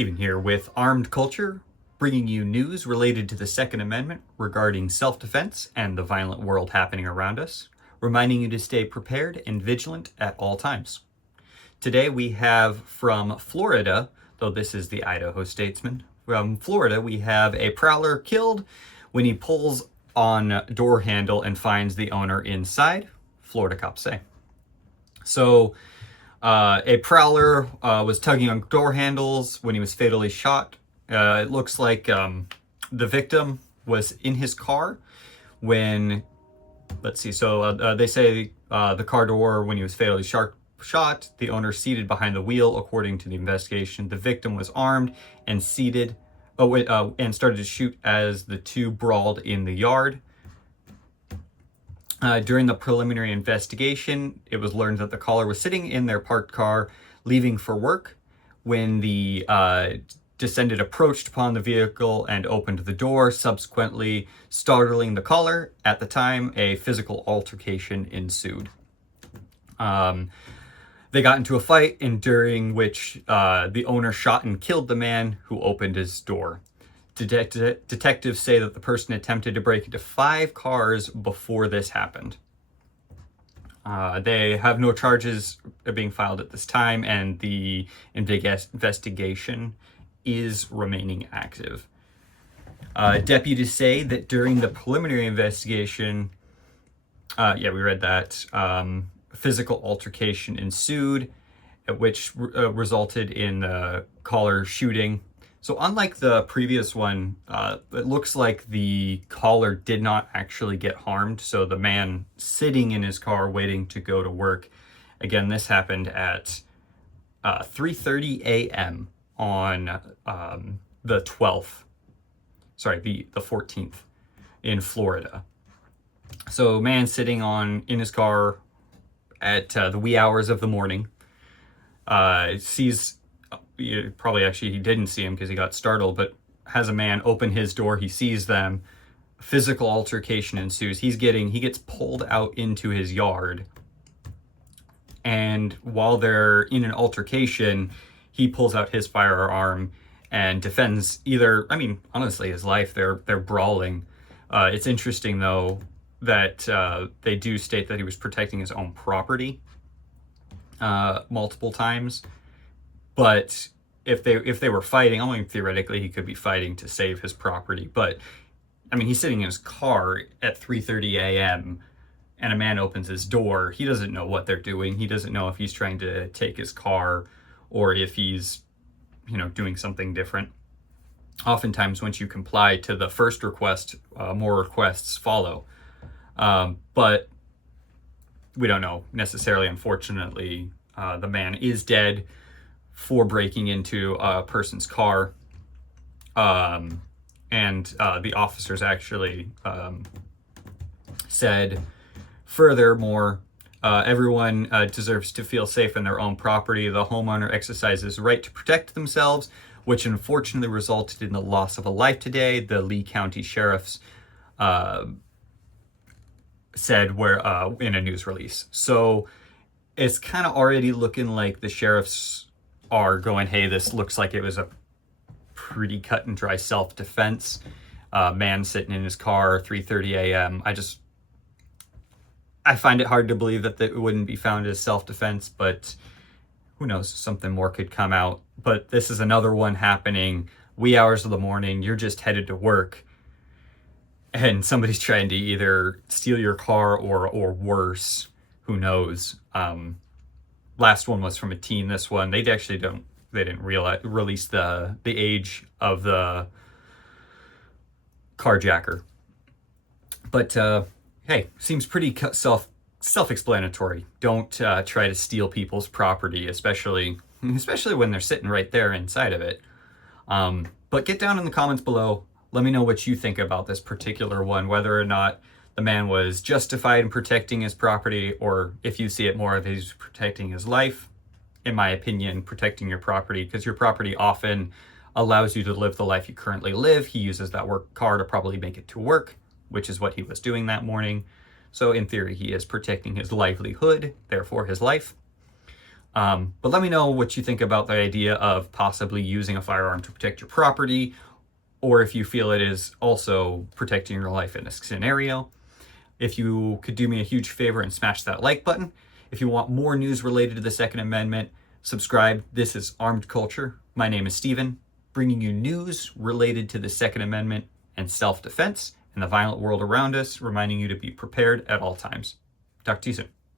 Stephen here with Armed Culture, bringing you news related to the Second Amendment regarding self-defense and the violent world happening around us, reminding you to stay prepared and vigilant at all times. Today we have from Florida, though this is the Idaho Statesman, from Florida we have a prowler killed when he pulls on door handle and finds the owner inside, Florida cops say. So, a prowler was tugging on door handles when he was fatally shot. It looks like the victim was in his car when, let's see, so they say the car door when he was fatally shot, the owner seated behind the wheel, according to the investigation. The victim was armed and and started to shoot as the two brawled in the yard. During the preliminary investigation, it was learned that the caller was sitting in their parked car, leaving for work, when the descendant approached upon the vehicle and opened the door, subsequently startling the caller. At the time, a physical altercation ensued. They got into a fight, and during which the owner shot and killed the man who opened his door. Detectives say that the person attempted to break into 5 cars before this happened. They have no charges being filed at this time, and the investigation is remaining active. Deputies say that during the preliminary investigation, we read that, physical altercation ensued, which resulted in the caller shooting. So unlike the previous one, it looks like the caller did not actually get harmed. So the man sitting in his car waiting to go to work. Again, this happened at 3:30 a.m. on the 12th. Sorry, the 14th in Florida. So man sitting in his car at the wee hours of the morning, sees... Probably actually he didn't see him because he got startled, but has a man open his door. He sees them. Physical altercation ensues. He gets pulled out into his yard, and while they're in an altercation, he pulls out his firearm and defends honestly, his life. They're brawling. It's interesting though that they do state that he was protecting his own property multiple times. But if they were fighting, only theoretically he could be fighting to save his property. But he's sitting in his car at 3:30 a.m. and a man opens his door. He doesn't know what they're doing. He doesn't know if he's trying to take his car or if he's, doing something different. Oftentimes, once you comply to the first request, more requests follow. But we don't know necessarily. Unfortunately, the man is dead for breaking into a person's car. And the officers actually said, furthermore, everyone deserves to feel safe in their own property. The homeowner exercises the right to protect themselves, which unfortunately resulted in the loss of a life today, the Lee County Sheriff's said in a news release. So it's kind of already looking like the sheriffs are going, hey, this looks like it was a pretty cut and dry self-defense. Man sitting in his car, 3:30 a.m. I find it hard to believe that it wouldn't be found as self-defense, but who knows, something more could come out. But this is another one happening wee hours of the morning. You're just headed to work, and somebody's trying to either steal your car or worse. Who knows? Last one was from a teen. This one, they didn't release the age of the carjacker. But hey, seems pretty self-explanatory. Don't try to steal people's property, especially when they're sitting right there inside of it. But get down in the comments below. Let me know what you think about this particular one, whether or not the man was justified in protecting his property, or if you see it more of he's protecting his life. In my opinion, protecting your property, because your property often allows you to live the life you currently live. He uses that work car to probably make it to work, which is what he was doing that morning. So in theory, he is protecting his livelihood, therefore his life. But let me know what you think about the idea of possibly using a firearm to protect your property, or if you feel it is also protecting your life in this scenario. If you could do me a huge favor and smash that like button. If you want more news related to the Second Amendment, subscribe. This is Armed Culture. My name is Steven, bringing you news related to the Second Amendment and self-defense and the violent world around us, reminding you to be prepared at all times. Talk to you soon.